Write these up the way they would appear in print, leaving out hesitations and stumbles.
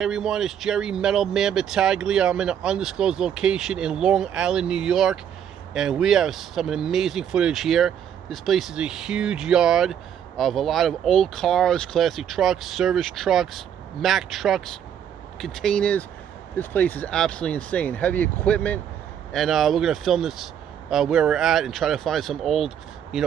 Hey everyone, it's Jerry Metal Man Battaglia. I'm in an undisclosed location in Long Island, New York, and we have some amazing footage here. This place is a huge yard of a lot of old cars, classic trucks, service trucks, Mack trucks, containers. This place is absolutely insane. Heavy equipment, and we're gonna film this where we're at and try to find some old,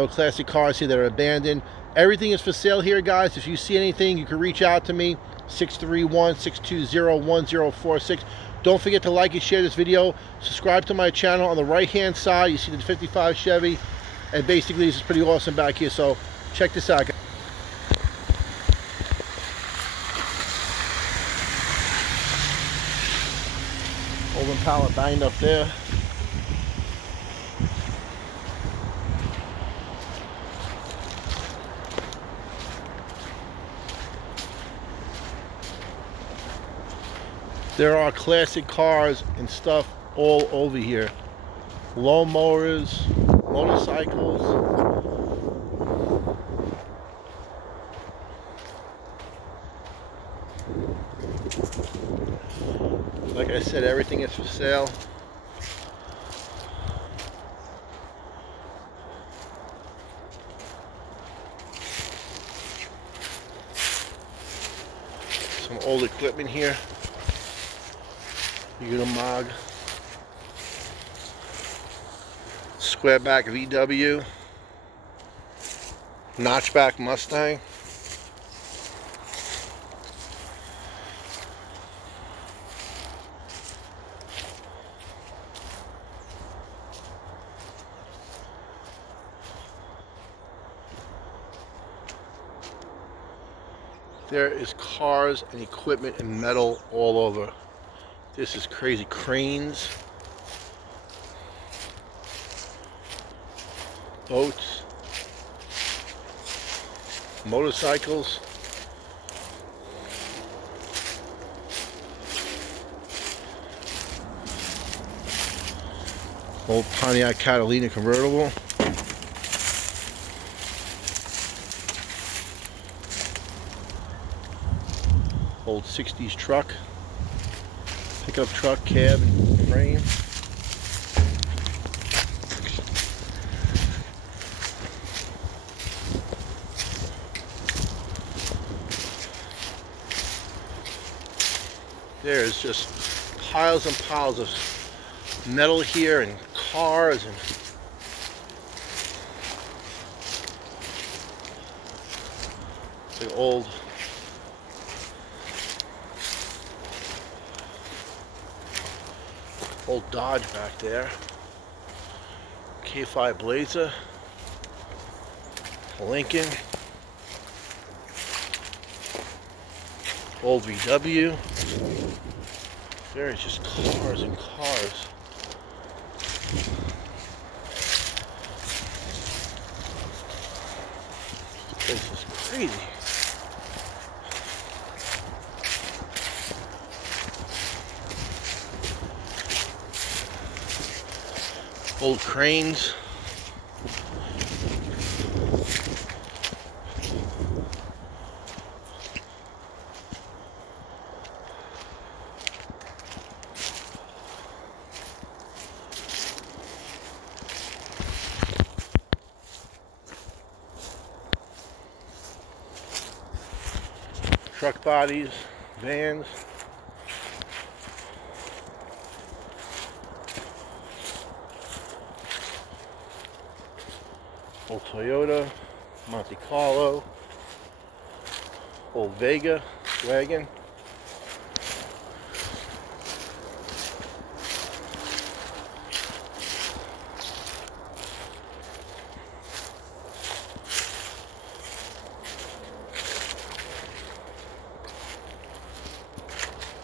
classic cars here that are abandoned. Everything is for sale here, guys. If you see anything, you can reach out to me. 631-620-1046. Don't forget to like and share this video. Subscribe to my channel. On the right hand side you see the 55 Chevy, and basically this is pretty awesome back here, so check this out. Old Impala banged up there. There are classic cars and stuff all over here. Lawnmowers, motorcycles. Like I said, everything is for sale. Some old equipment here. Unimog, squareback VW, notchback Mustang. There is cars and equipment and metal all over. This is crazy. Cranes, boats, motorcycles, old Pontiac Catalina convertible, old 60s truck, pickup truck, cab and frame. There's just piles and piles of metal here and cars and the old Dodge back there, K5 Blazer, Lincoln, old VW. There's just cars and cars. This place is crazy. Old cranes. Truck bodies, vans. Old Toyota, Monte Carlo, old Vega wagon,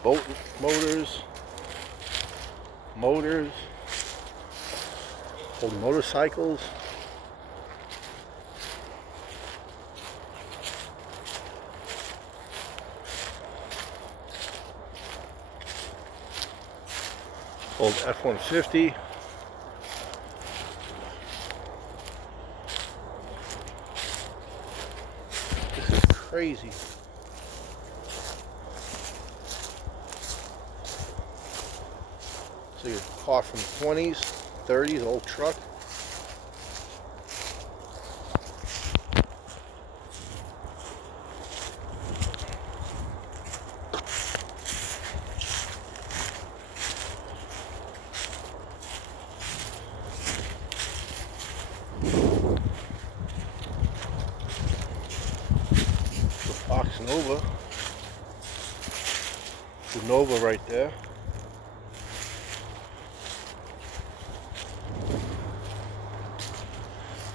boat motors, old motorcycles. Old F-150. This is crazy. Looks like a car from 20s, 30s, old truck. Fox Nova. The Nova right there.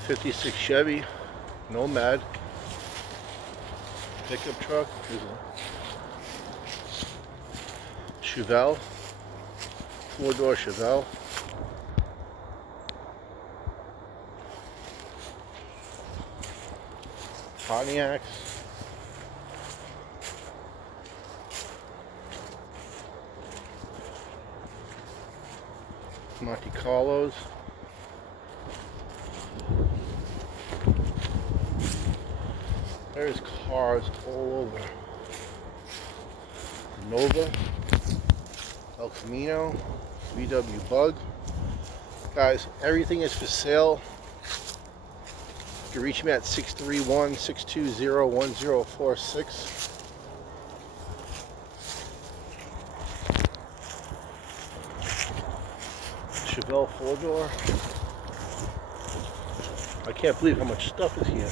'56 Chevy Nomad pickup truck. Here's a Chevelle, 4-door Chevelle. Pontiacs. Monte Carlos. There's cars all over. Nova, El Camino, VW Bug. Guys, everything is for sale. You can reach me at 631-620-1046. Chevelle 4-door. I can't believe how much stuff is here.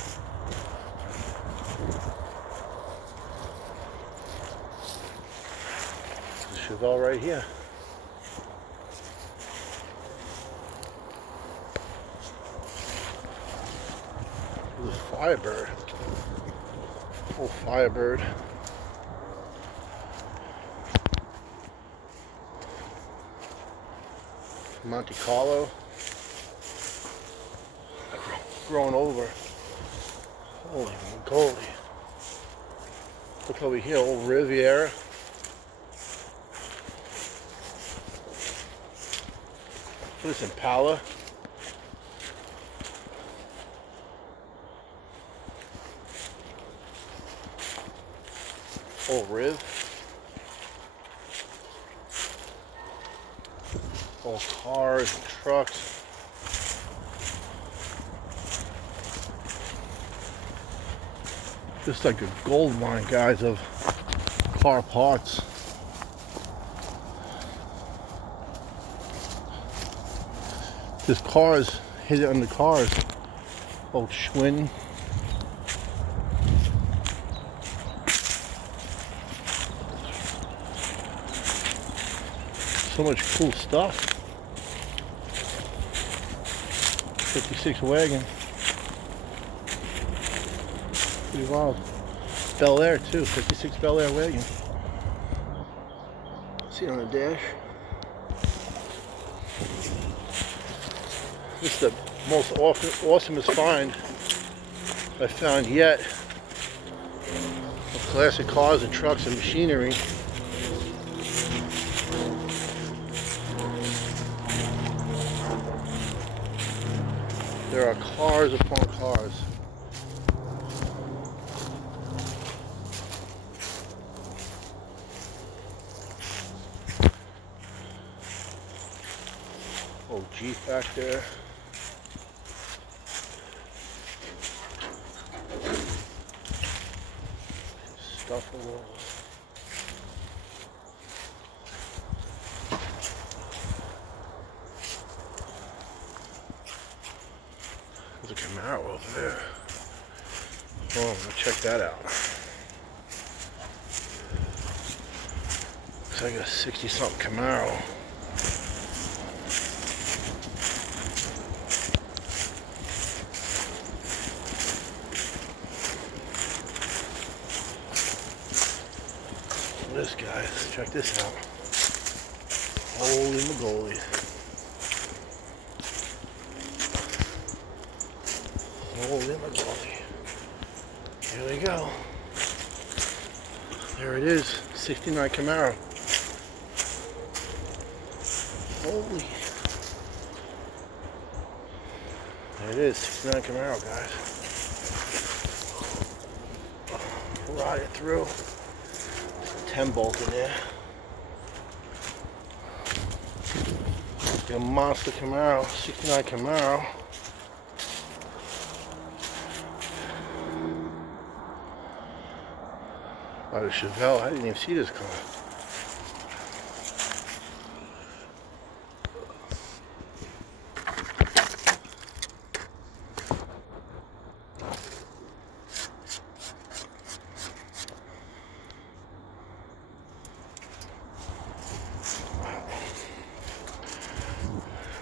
The Chevelle right here. This is Firebird. Oh, Firebird. Monte Carlo. Grown over. Holy moly. Look over here, old Riviera. This Impala. Old Riv. Old cars and trucks. Just like a gold mine, guys, of car parts. There's cars hidden under cars. Old Schwinn. So much cool stuff. 56 wagon. Pretty wild. Bel Air too, 56 Bel Air wagon. See it on the dash. This is the most awesomest find I found yet of classic cars and trucks and machinery. There are cars upon cars. Old Jeep back there. Stuff all over. There's a Camaro over there. Oh, I'm gonna check that out. Looks like a 60-something Camaro. This, guys, check this out. Holy moly. Holy moly. Here we go. There it is, 69 Camaro. Holy. There it is, 69 Camaro, guys. Ride it through. 10 bolt in there. a monster Camaro, 69 Camaro. Oh, the Chevelle, I didn't even see this car.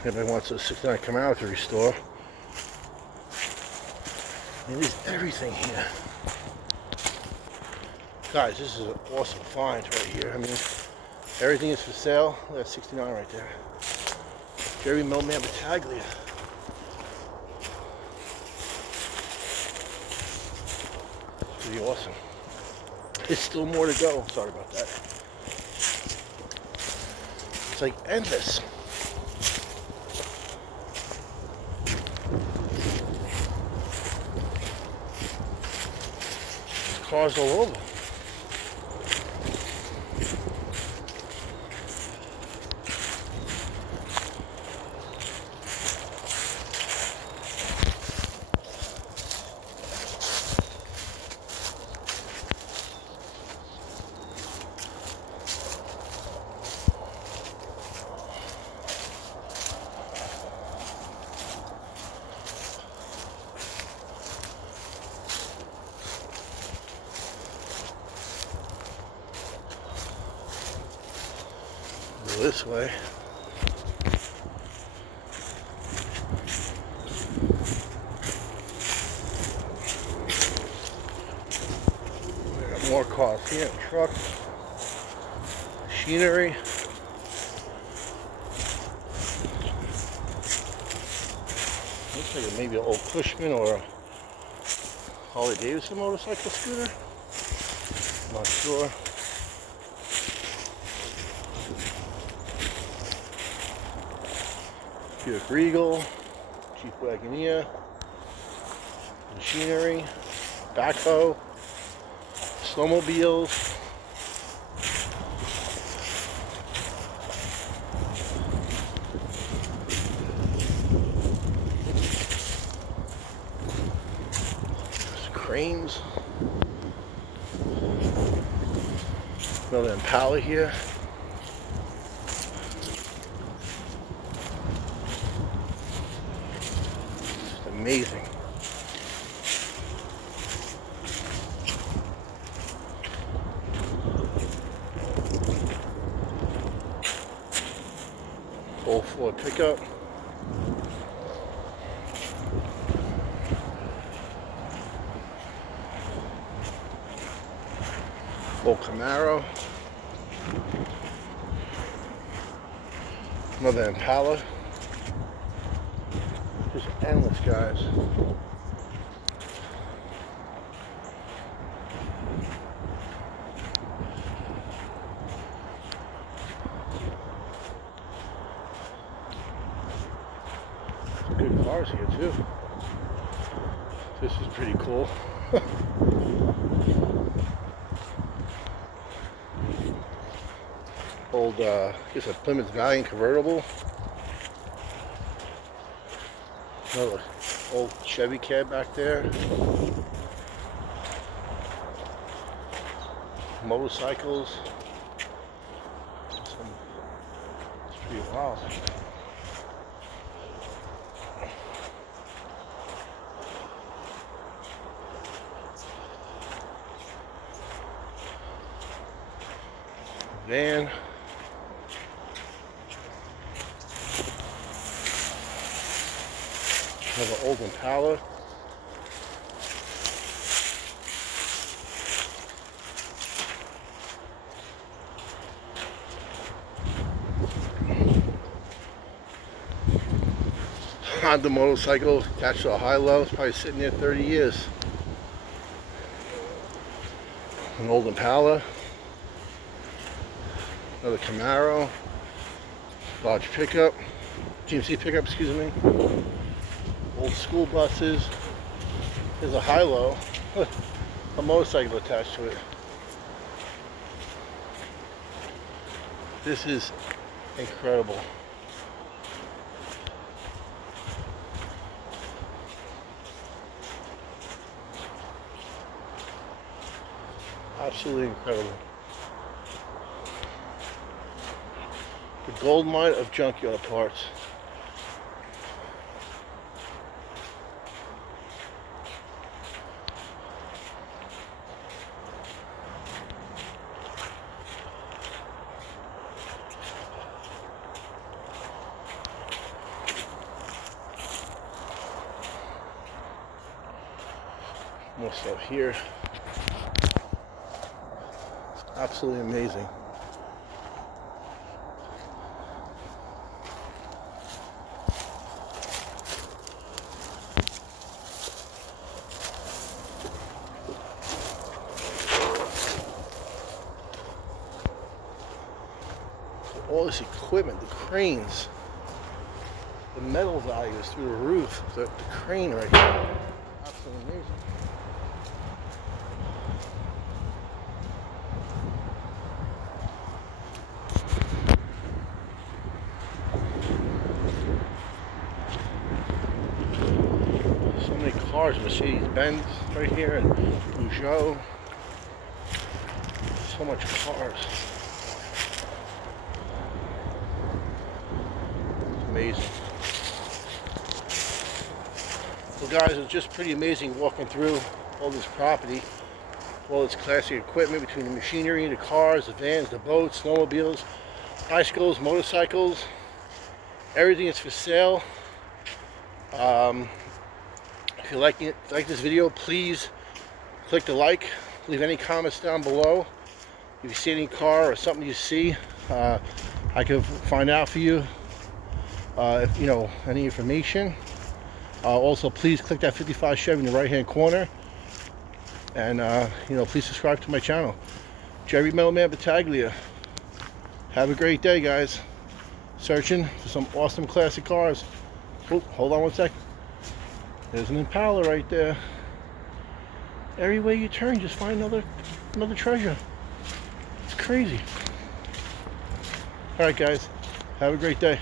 Everybody wants a 69 Camaro to restore. And there's everything here. Guys, this is an awesome find right here. I mean, everything is for sale. That's 69 right there. Jerry Millman Battaglia. Pretty awesome. There's still more to go. Sorry about that. It's like endless. There's cars all over. Go this way. We got more cars here, trucks, machinery. Looks like maybe an old Cushman or a Harley Davidson motorcycle scooter. Not sure. Buick Regal, Jeep Wagoneer, machinery, backhoe, snowmobiles. Cranes. Another Impala here. Just amazing. Old Ford pickup. Old Camaro. Another Impala. Just endless, guys. Some good cars here too. This is pretty cool. Old, I guess a Plymouth Valiant convertible. Another old Chevy cab back there. Motorcycles. It's pretty wild. Van. Another old Impala. Honda motorcycle attached to a high-low. It's probably sitting there 30 years. An old Impala. Another Camaro. Large pickup. GMC pickup, excuse me. Old school buses. There's a high-low. A motorcycle attached to it. This is incredible. Absolutely incredible. The gold mine of junkyard parts. More stuff here. Absolutely amazing. All this equipment, the cranes, the metal values through the roof, the crane right here. Absolutely amazing. So many cars, Mercedes-Benz right here, and Peugeot. So much cars. It's amazing. Well guys, it's just pretty amazing walking through all this property. All its classic equipment, between the machinery, the cars, the vans, the boats, snowmobiles, bicycles, motorcycles. Everything is for sale. If you like this video, please click the like. Leave any comments down below. If you see any car or something you see, I can find out for you. If you know any information. Also, please click that 55 Chevy in the right-hand corner, and you know, please subscribe to my channel, Jerry Metalman Battaglia. Have a great day, guys. Searching for some awesome classic cars. Oh, hold on one sec. There's an Impala right there. Every way you turn, just find another treasure. It's crazy. All right, guys. Have a great day.